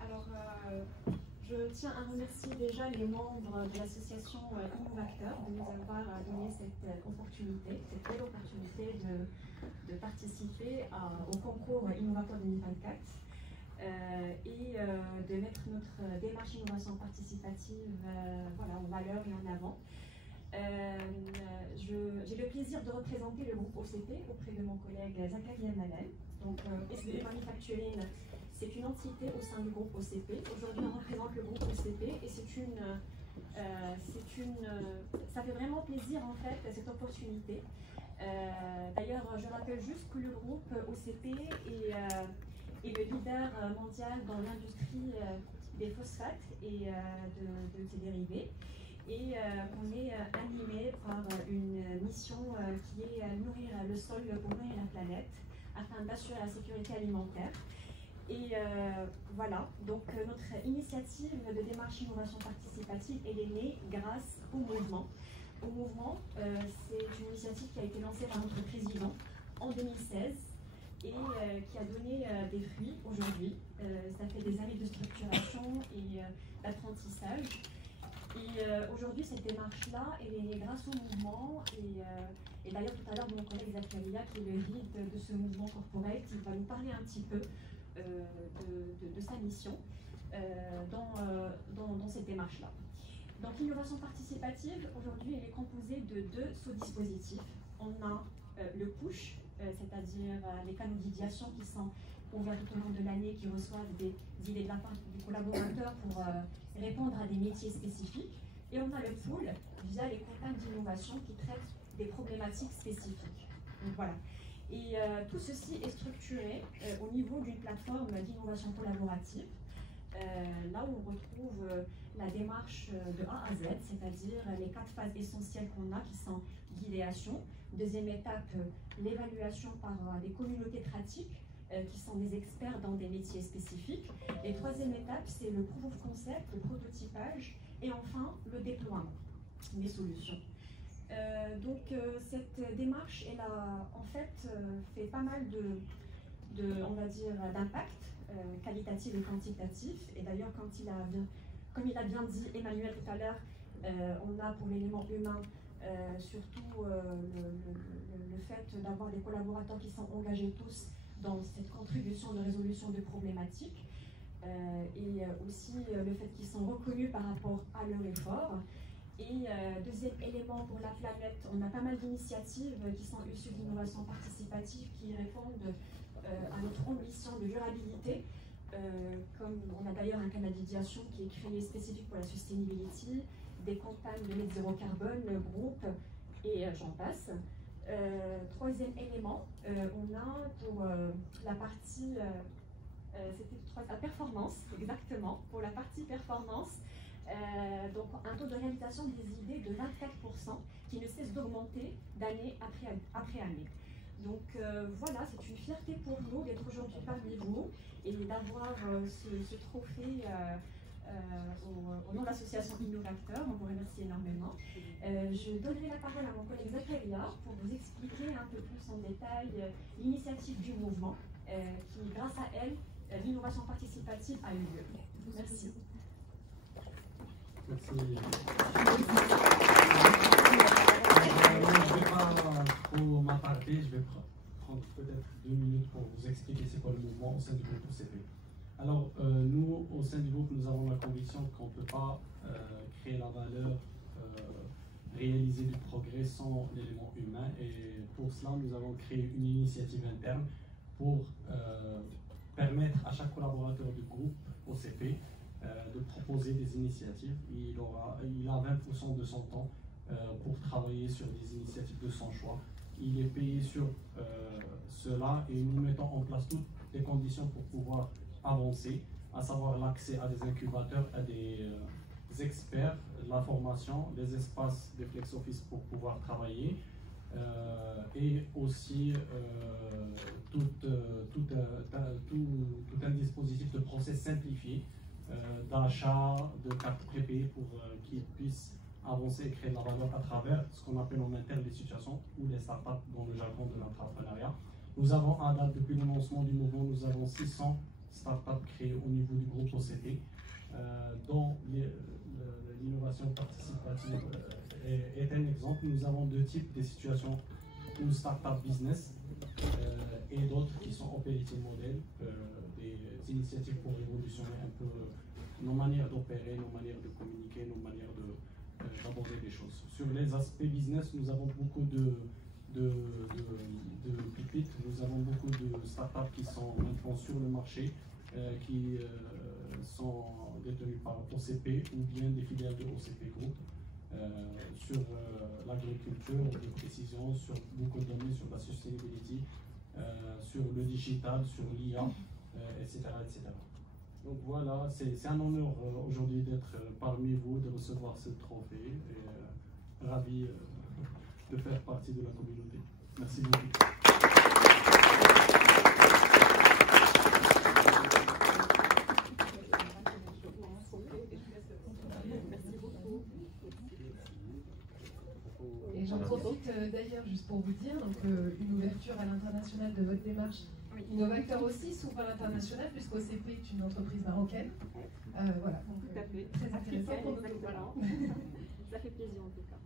Alors, je tiens à remercier déjà les membres de l'association Innovacteur de nous avoir donné cette opportunité, cette belle opportunité de participer au concours Innovateur 2024 et de mettre notre démarche innovation participative voilà, en valeur et en avant. J'ai le plaisir de représenter le groupe OCP auprès de mon collègue Zakaria Manel. Donc, SBE Manufacturing, c'est une entité au sein du groupe OCP. Aujourd'hui, on représente le groupe OCP et ça fait vraiment plaisir en fait cette opportunité. D'ailleurs, je rappelle juste que le groupe OCP est le leader mondial dans l'industrie des phosphates et de ses dérivés. Et on est animé par une mission qui est nourrir le sol pour nourrir la planète afin d'assurer la sécurité alimentaire. Et voilà, donc notre initiative de démarche innovation participative, elle est née grâce au mouvement. Au mouvement, c'est une initiative qui a été lancée par notre président en 2016 et qui a donné des fruits aujourd'hui. Ça fait des années de structuration et d'apprentissage. Et aujourd'hui, cette démarche-là, elle est née grâce au mouvement. Et d'ailleurs, tout à l'heure, mon collègue Zakaria, qui est le lead de ce mouvement corporate, il va nous parler un petit peu de sa mission dans cette démarche-là. Donc, l'innovation participative, aujourd'hui, elle est composée de deux sous-dispositifs. On a le push, c'est-à-dire les canaux d'idéation qui sont ouverts tout au long de l'année, qui reçoivent des idées de la part du collaborateur pour répondre à des métiers spécifiques. Et on a le pull via les campagnes d'innovation qui traitent des problématiques spécifiques. Donc voilà. Et tout ceci est structuré au niveau d'une plateforme d'innovation collaborative, là où on retrouve la démarche de A à Z, c'est-à-dire les 4 phases essentielles qu'on a qui sont l'idéation. Deuxième étape, l'évaluation par des communautés pratiques qui sont des experts dans des métiers spécifiques. Et troisième étape, c'est le proof of concept, le prototypage, et enfin le déploiement des solutions. Donc cette démarche, elle a en fait fait pas mal on va dire, d'impact qualitatif et quantitatif. Et d'ailleurs, comme il a bien dit Emmanuel tout à l'heure, on a pour l'élément humain surtout le fait d'avoir des collaborateurs qui sont engagés tous dans cette contribution de résolution de problématiques et aussi le fait qu'ils sont reconnus par rapport à leur effort. Et deuxième élément pour la planète, on a pas mal d'initiatives qui sont issues d'innovation participative qui répondent à notre ambition de durabilité. Comme on a d'ailleurs un canal d'idéation qui est créé spécifique pour la sustainability, des campagnes de net zéro carbone, groupe et j'en passe. Troisième élément, on a pour la partie, c'était la performance, exactement, pour la partie performance, donc un taux de réalisation des idées de 24% qui ne cesse d'augmenter d'année après année. Donc voilà, c'est une fierté pour nous d'être aujourd'hui parmi vous et d'avoir ce trophée au nom de l'association Innovacteur. On vous remercie énormément. Je donnerai la parole à mon collègue Zakaria pour vous expliquer un peu plus en détail l'initiative du mouvement qui, grâce à elle, l'innovation participative a eu lieu. Merci. Merci. Je ne vais pas trop m'attarder, je vais prendre peut-être 2 minutes pour vous expliquer c'est quoi le mouvement au sein du groupe OCP. Alors, nous, au sein du groupe, nous avons la conviction qu'on ne peut pas créer la valeur, réaliser du progrès sans l'élément humain. Et pour cela, nous avons créé une initiative interne pour permettre à chaque collaborateur du groupe OCP de proposer des initiatives. Il a 20% de son temps pour travailler sur des initiatives de son choix. Il est payé sur cela et nous mettons en place toutes les conditions pour pouvoir avancer, à savoir l'accès à des incubateurs, à des experts, la formation, les espaces de flex office pour pouvoir travailler et aussi tout un dispositif de process simplifié d'achat de cartes prépayées pour qu'ils puissent avancer et créer de la valeur à travers ce qu'on appelle en interne les situations ou les startups dans le jargon de l'entrepreneuriat. Nous avons à date, depuis le lancement du mouvement, nous avons 600 startups créées au niveau du groupe OCP, dont l'innovation participative est un exemple. Nous avons deux types de situations, une startup business et d'autres qui sont operating model, des initiatives pour révolutionner un peu nos manières d'opérer, nos manières de communiquer, nos manières d'aborder des choses. Sur les aspects business, nous avons beaucoup de pépites, nous avons beaucoup de startups qui sont maintenant sur le marché, qui sont détenues par OCP ou bien des filiales de OCP Group, sur l'agriculture, de précision, sur beaucoup de domaines, sur la sustainability, sur le digital, sur l'IA, etc., etc. Donc voilà, c'est un honneur aujourd'hui d'être parmi vous, de recevoir ce trophée et ravi de faire partie de la communauté. Merci beaucoup. Et j'en profite d'ailleurs juste pour vous dire, donc une ouverture à l'international de votre démarche. Innovateur aussi s'ouvre à l'international puisqu'OCP est une entreprise marocaine. Voilà, donc tout à fait. très intéressant pour nous. Exactement. Ça fait plaisir en tout cas.